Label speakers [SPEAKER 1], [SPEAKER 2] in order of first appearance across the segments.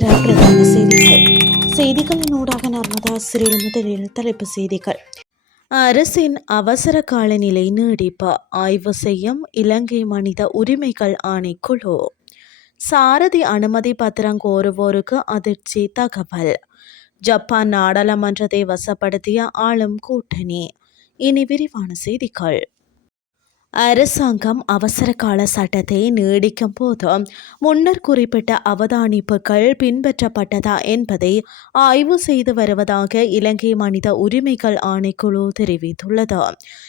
[SPEAKER 1] காலை பிரதான செய்திகள். செய்திகளின் ஊடாக நர்மதா சிறில் முதலில் தலைப்பு செய்திகள். அரசின் அவசர கால நிலை நீடிப்பு ஆய்வு செய்யும் இலங்கை மனித உரிமைகள் ஆணைக்குழு சாரதி அனுமதி பத்திரம் கோருவோருக்கு அதிர்ச்சி தகவல். ஜப்பான் நாடாளுமன்றத்தை வசப்படுத்திய ஆளும் கூட்டணி. இனி விரிவான செய்திகள். அரசாங்கம் அவசர கால சட்டத்தை நீடிக்கும் போது முன்னர் குறிப்பிட்ட அவதானிப்புகள் பின்பற்றப்பட்டதா என்பதை ஆய்வு செய்து வருவதாக இலங்கை மனித உரிமைகள் ஆணைக்குழு தெரிவித்துள்ளது.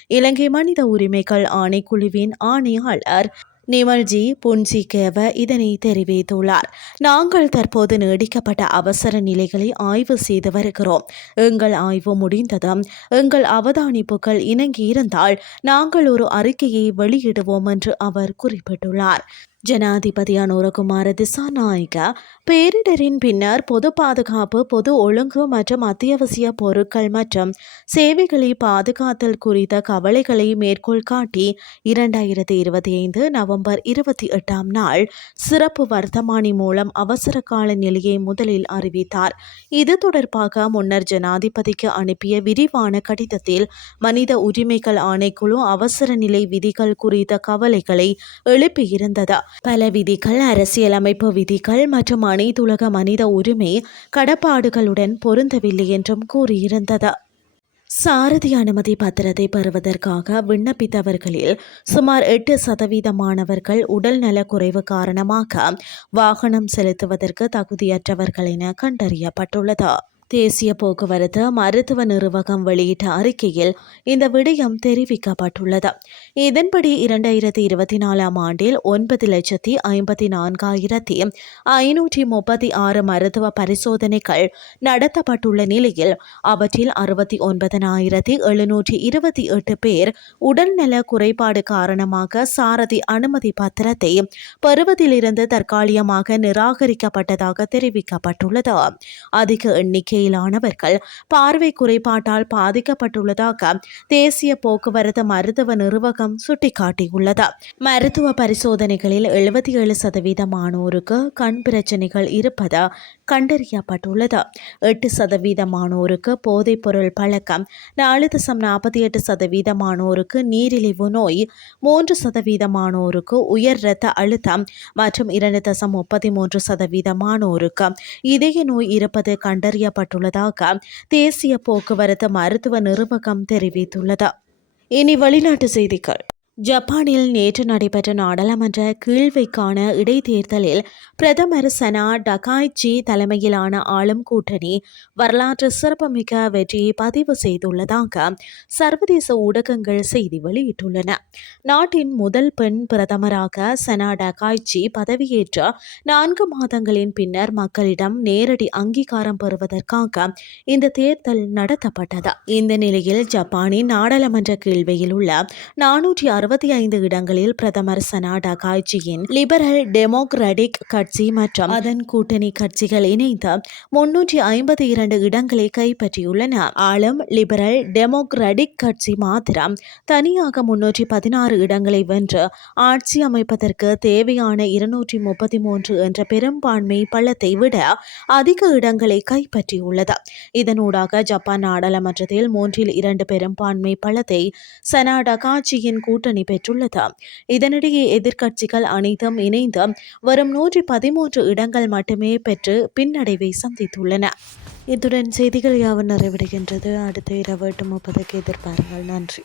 [SPEAKER 1] இலங்கை மனித உரிமைகள் ஆணைக்குழுவின் ஆணையாளர் நிமல்ஜி புன்சிகேவ இதனை தெரிவித்துள்ளார். நாங்கள் தற்போது நீடிக்கப்பட்ட அவசர நிலைகளை ஆய்வு செய்து வருகிறோம். எங்கள் ஆய்வு முடிந்ததும் எங்கள் அவதானிப்புகள் இணங்கியிருந்தால் நாங்கள் ஒரு அறிக்கையை வெளியிடுவோம் என்று அவர் குறிப்பிட்டுள்ளார். ஜனாதிபதி அனுரகுமார திசாநாயக பேரிடரின் பின்னர் பொது பாதுகாப்பு பொது ஒழுங்கு மற்றும் அத்தியாவசிய பொருட்கள் மற்றும் சேவைகளை பாதுகாத்தல் குறித்த கவலைகளை மேற்கோள் காட்டி இரண்டாயிரத்தி இருபத்தி ஐந்து நவம்பர் இருபத்தி எட்டாம் நாள் சிறப்பு வர்த்தமானி மூலம் அவசர கால நிலையை முதலில் அறிவித்தார். இது தொடர்பாக முன்னர் ஜனாதிபதிக்கு அனுப்பிய விரிவான கடிதத்தில் மனித உரிமைகள் ஆணைக்குழு அவசர நிலை விதிகள் குறித்த கவலைகளை எழுப்பியிருந்தது. பல விதிகள் அரசியலமைப்பு விதிகள் மற்றும் அனைத்துலக மனித உரிமை கடப்பாடுகளுடன் பொருந்தவில்லை என்றும் கூறியிருந்தது. சாரதி அனுமதி பத்திரத்தை பெறுவதற்காக விண்ணப்பித்தவர்களில் சுமார் எட்டு சதவீதமானவர்கள் உடல் நலக்குறைவு காரணமாக வாகனம் செலுத்துவதற்கு தகுதியற்றவர்கள் என கண்டறியப்பட்டுள்ளது. தேசிய போக்குவரத்து மருத்துவ நிர்வாகம் வெளியிட்ட அறிக்கையில் இந்த விடயம் தெரிவிக்கப்பட்டுள்ளது. இதன்படி இரண்டாயிரத்தி இருபத்தி நாலாம் ஆண்டில் ஒன்பது லட்சத்தி ஐம்பத்தி நான்காயிரத்தி ஐநூற்றி முப்பத்தி ஆறு மருத்துவ பரிசோதனைகள் நடத்தப்பட்டுள்ள நிலையில் அவற்றில் அறுபத்தி ஒன்பதனாயிரத்தி எழுநூற்றி இருபத்தி எட்டு பேர் உடல்நல குறைபாடு காரணமாக சாரதி அனுமதி பத்திரத்தை பெறுவதிலிருந்து தற்காலிகமாக நிராகரிக்கப்பட்டதாக தெரிவிக்கப்பட்டுள்ளது. அதிக எண்ணிக்கை எண்ணிக்கையிலானவர்கள் பார்வை குறைபாட்டால் பாதிக்கப்பட்டுள்ளதாக தேசிய போக்குவரத்து மருத்துவ நிர்வாகம் சுட்டிக்காட்டியுள்ளது. மருத்துவ பரிசோதனைகளில் எழுபத்தி ஏழு சதவீதமானோருக்கு கண் பிரச்சனைகள் இருப்பது கண்டறியப்பட்டுள்ளது. எட்டு சதவீதமானோருக்கு போதைப்பொருள் பழக்கம் நாலு தசம் நாற்பத்தி எட்டு சதவீதமானோருக்கு நீரிழிவு நோய் மூன்று சதவீதமானோருக்கு உயர் இரத்த அழுத்தம் மற்றும் இரண்டு தசம் முப்பத்தி மூன்று சதவீதமானோருக்கு இதய நோய் இருப்பது செய்யப்பட்டுள்ளதாக தேசிய போக்குவரத்து மருத்துவ நிறுவகம் தெரிவித்துள்ளது. இனி வெளிநாட்டு செய்திகள். ஜப்பானில் நேற்று நடைபெற்ற நாடாளுமன்ற கீழ்வைக்கான இடைத்தேர்தலில் பிரதமர் சனா டகாய்ச்சி தலைமையிலான ஆளும் கூட்டணி வரலாற்று சிறப்புமிக்க வெற்றியை பதிவு செய்துள்ளதாக சர்வதேச ஊடகங்கள் செய்தி வெளியிட்டுள்ளன. நாட்டின் முதல் பெண் பிரதமராக சனா டகாய்ச்சி பதவியேற்ற நான்கு மாதங்களின் பின்னர் மக்களிடம் நேரடி அங்கீகாரம் பெறுவதற்காக இந்த தேர்தல் நடத்தப்பட்டது. இந்த நிலையில் ஜப்பானின் நாடாளுமன்ற கீழ்வையில் உள்ள நானூற்றி அறுபத்தி ஐந்து இடங்களில் பிரதமர் சனாடா காய்ச்சியின் லிபரல் டெமோக்ராட்டிக் கட்சி மற்றும் அதன் கூட்டணி கட்சிகள் இணைந்து முன்னூற்றி ஐம்பத்தி இரண்டு இடங்களை கைப்பற்றியுள்ளன. ஆளும் லிபரல் டெமோக்ராட்டிக் கட்சி மாத்திரம் தனியாக முன்னூற்றி பதினாறு இடங்களை வென்று ஆட்சி அமைப்பதற்கு தேவையான இருநூற்றி முப்பத்தி மூன்று என்ற பெரும்பான்மை பள்ளத்தை விட அதிக இடங்களை கைப்பற்றியுள்ளது. இதனூடாக ஜப்பான் நாடாளுமன்றத்தில் மூன்றில் இரண்டு பெரும்பான்மை பள்ளத்தை சனாடா காட்சியின் கூட்டணி பெற்றுள்ளது. இதனிடையே எதிர்க்கட்சிகள் அனைத்தும் இணைந்து வரும் நூற்றி பதிமூன்று இடங்கள் மட்டுமே பெற்று பின்னடைவை சந்தித்துள்ளன. இத்துடன் செய்திகள் யாவும் நிறைவடைகின்றது. அடுத்த இரவு எட்டு முப்பதுக்கு எதிர்பாருங்கள். நன்றி.